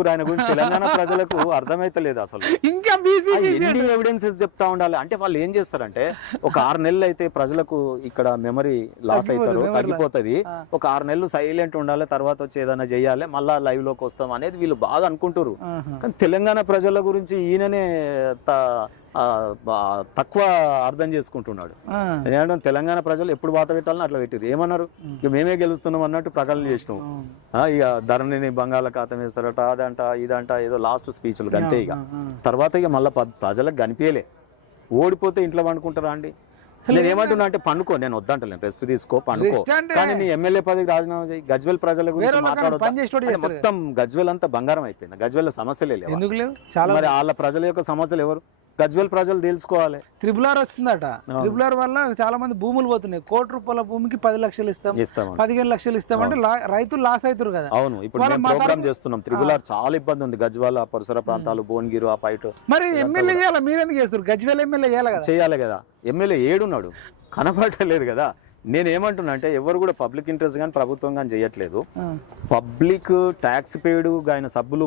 ఆయన గురించి తెలంగాణ ప్రజలకు అర్థమైతలేదు అసలు. ఇంకా బీసీ ఎన్ని ఎవిడెన్సెస్ చెప్తా ఉండాలి అంటే వాళ్ళు ఏం చేస్తారంటే ఒక 6 నెలలు అయితే ప్రజలకు ఇక్కడ మెమరీ లాస్ అవుతారు, తగ్గిపోతుంది. ఒక 6 నెలలు సైలెంట్ ఉండాలి, తర్వాత వచ్చి ఏదైనా చెయ్యాలి, మళ్ళా లైవ్ లోకి వస్తాం అనేది వీళ్ళు బాగా అనుకుంటారు. కానీ తెలంగాణ ప్రజల గురించి ఈయననే తక్కువ అర్థం చేసుకుంటున్నాడు. ఏమంటే తెలంగాణ ప్రజలు ఎప్పుడు వాత పెట్టాలని అట్లా పెట్టారు. ఏమన్నారు, ఇక మేమే గెలుస్తున్నాం అన్నట్టు ప్రకటన చేసినాం. ఇక ధరణిని బంగాళాఖాతం వేస్తారట, అదంట ఇదంట, ఏదో లాస్ట్ స్పీచ్లు అంతే. ఇక తర్వాత ఇక మళ్ళీ ప్రజలకు కనిపించలే. ఓడిపోతే ఇంట్లో పండుకుంటారా అండి? నేను ఏమంటున్నా అంటే పండుకో, నేను వద్దంటలేను, రెస్ట్ తీసుకో, పండుకో, కానీ నీ ఎమ్మెల్యే పదవికి రాజీనామా చేయి. గజ్వేల్ ప్రజల గురించి మాట్లాడొద్దు. మొత్తం గజ్వేల్ అంతా బంగారం అయిపోయింది. గజ్వేల్ సమస్యలే లేవు. మరి వాళ్ళ ప్రజల యొక్క సమస్యలు ఎవరు? గజ్వేల్ ప్రజలు తెలుసుకోవాలి. త్రిబుల్ వస్తుందట. త్రిబుల్ వల్ల చాలా మంది భూములు పోతున్నాయి. ₹1,00,00,000 భూమికి 10 లక్షలు ఇస్తాం, 15 లక్షలు ఇస్తామంటే రైతులు లాస్ అవుతారు కదా. అవును, ఇప్పుడు మేము ప్రోగ్రామ్ చేస్తున్నాం. త్రిబుల్ చాలా ఇబ్బంది ఉంది. గజ్వాల పరిసర ప్రాంతాలు, భువనగిరి, ఆ పైట. మరి ఎమ్మెల్యే చేయాలి, మీరెందుకు చేస్తారు? గజ్వేల్ ఎమ్మెల్యే చేయాలి కదా. ఎమ్మెల్యే ఏడున్నాడు, కనపడలేదు కదా. నేనేమంటున్నా అంటే ఎవరు కూడా పబ్లిక్ ఇంట్రెస్ట్ కానీ ప్రభుత్వం కానీ చేయట్లేదు. పబ్లిక్ ట్యాక్స్ పేడ్ ఆయన సబ్బులు